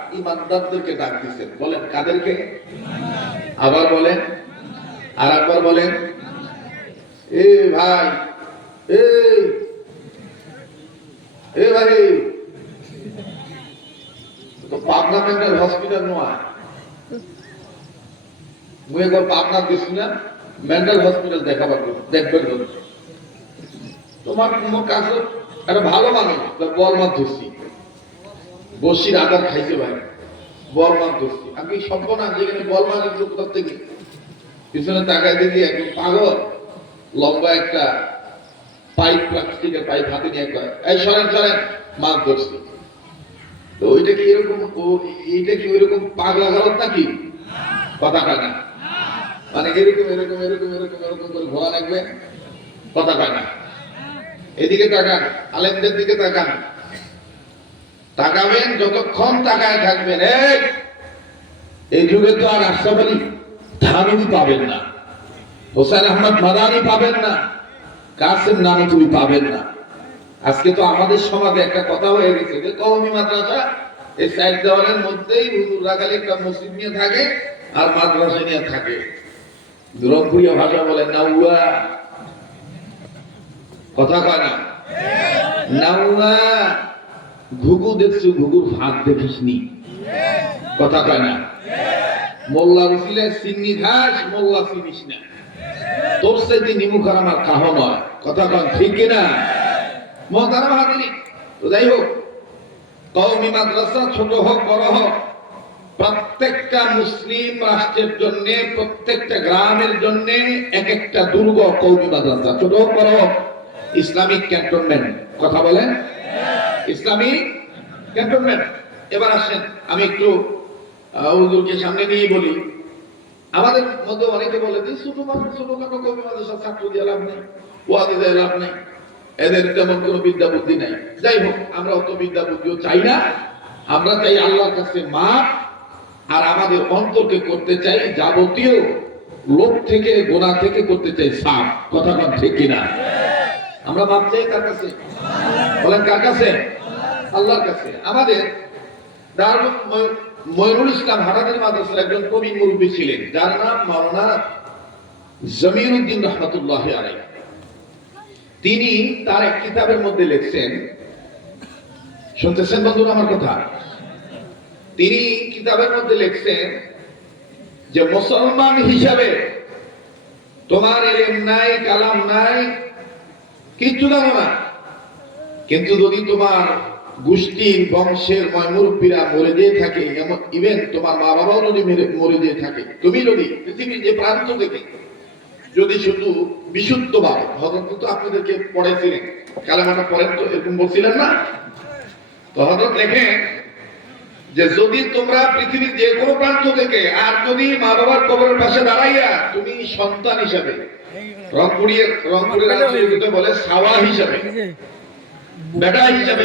ইমানদারদেরকে ডাক দিচ্ছেন, বলেন কাদেরকে? আবার বলেন, আর একবার বলেন। এ ভাই, এ ভাই, তো পাবনা মেন্টাল হসপিটাল নয়, মুই একবার পাবনা গেছি না, মেন্টাল হসপিটাল দেখাবার দেখবেন। তোমার কোনো কাছে একটা ভালো মানুষ বলমার ধরছি, বসির আদার খাইছে ভাই, বলমার ধরছি। আমি সভ্য না, যেখানে বলমার কোথার থেকে পিছনে তাকায় দেখি একদম পাগল, লম্বা একটা পাইপ, প্লাস্টিকের পাইপ হাতে নিয়ে কয়, এই সরেন সরেন, মাছ ধরছি। তো ওইটা কি এরকম, এইটা কি ওইরকম পাগলা গালত নাকি? কথা কয় না, মানে এরকম এরকম এরকম এরকম এরকম করে ঘোরা লাগবে, কথা কয় না। এদিকে তাকান, আলেমদের দিকে তাকান, তাকাবেন, যতক্ষণ তাকায় থাকবেন। এই যুগে তো আর আশরাফ আলী থানভী পাবেন না, হোসেন আহমদ মাদানী পাবেন না, কাসেম নানতুবি পাবেন না। আজকে তো আমাদের সমাজে একটা কথা হয়ে গেছে যে কওমি মাদ্রাসা, এই সাইড দেওয়ালের মধ্যেই হুজুররা খালি একটা মসজিদ নিয়ে থাকে আর মাদ্রাসা নিয়ে থাকে। রংপুরিয়া ভাষা বলে নাউয়া, কথা কয় না, নাউয়া। ঘুঘু দেখছো, ঘুঘুর ফাঁক দেখিসনি, কথা কয় না। মোল্লা রসিলে চিনি ঘাস, মোল্লা চিনিস না, তোর সাথে নিমু খারাপ আর কাহ নয়, কথা কন ঠিক কিনা? মহতারাম হাজিরিন, তো যাই হোক, কওমি মাদ্রাসা ছোট হোক বড় হোক, প্রত্যেকটা মুসলিম রাষ্ট্রের জন্য, প্রত্যেকটা গ্রামের জন্য এক একটা দুর্গ কওমি মাদ্রাসা, ছোট হোক বড় হোক। ইসলামিক ক্যান্টনমেন্ট, কথা বলেন, ইসলামিক ক্যান্টনমেন্ট। এবার আসেন, আমি একটু হুজুরকে সামনে নিয়ে বলি। আমাদের মধ্যে অনেকে বলে যে ছোট মানুষ, ছোট কেন কবি মাদ্রাসা ছাত্র দিয়ে লাভ নেই, ওয়াদি দিয়ে লাভ নেই, এদের তেমন কোনো বিদ্যা বুদ্ধি নাই। যাই হোক, আমরা অত বিদ্যা বুদ্ধিও চাই না, আমরা চাই আল্লাহর কাছে মাপ, আর আমাদের অন্তরকে করতে চাই যাবতীয় লোভ থেকে, গোনা থেকে করতে চাই সাফ, কথা কন ঠিক কিনা? আমরা মাপ চাই কার কাছে? বলেন কার কাছে? আল্লাহর কাছে। আমাদের ময়নুল ইসলাম হাটাদারি মাদ্রাসার একজন কবি মুরব্বী ছিলেন, যার নাম মাওলানা জমিরুদ্দিন রহমাতুল্লাহ আলাইহি। তিনি তার এক কিতাবের মধ্যে লিখছেন, শুনতেছেন বন্ধুরা আমার কথা? তিনি কিতাবের মধ্যে লিখছেন যে মুসলমান হিসাবে তোমার ইলম নাই, কালাম নাই, কিচ্ছু জানো না, কিন্তু যদি তোমার গোষ্ঠীর বংশের মুরব্বীরা মরে দিয়ে থাকে, এমন ইভেন তোমার মা বাবাও যদি মরে দিয়ে থাকে, তুমি যদি পৃথিবীর যে প্রান্ত থেকে যদি শুধু বিশুদ্ধভাবে, হযরত তো আপনাদেরকে পড়াইছিলেন, কালেমাটা পড়েন তো, এরকম বলছিলেন না? তো হযরত লেখেন যে যদি তোমরা পৃথিবীর যে কোনো প্রান্ত থেকে, আর যদি মা বাবার কবরের পাশে দাঁড়াইয়া তুমি সন্তান হিসাবে, রংপুরের বলে সাওয়া হিসাবে, বেটা হিসাবে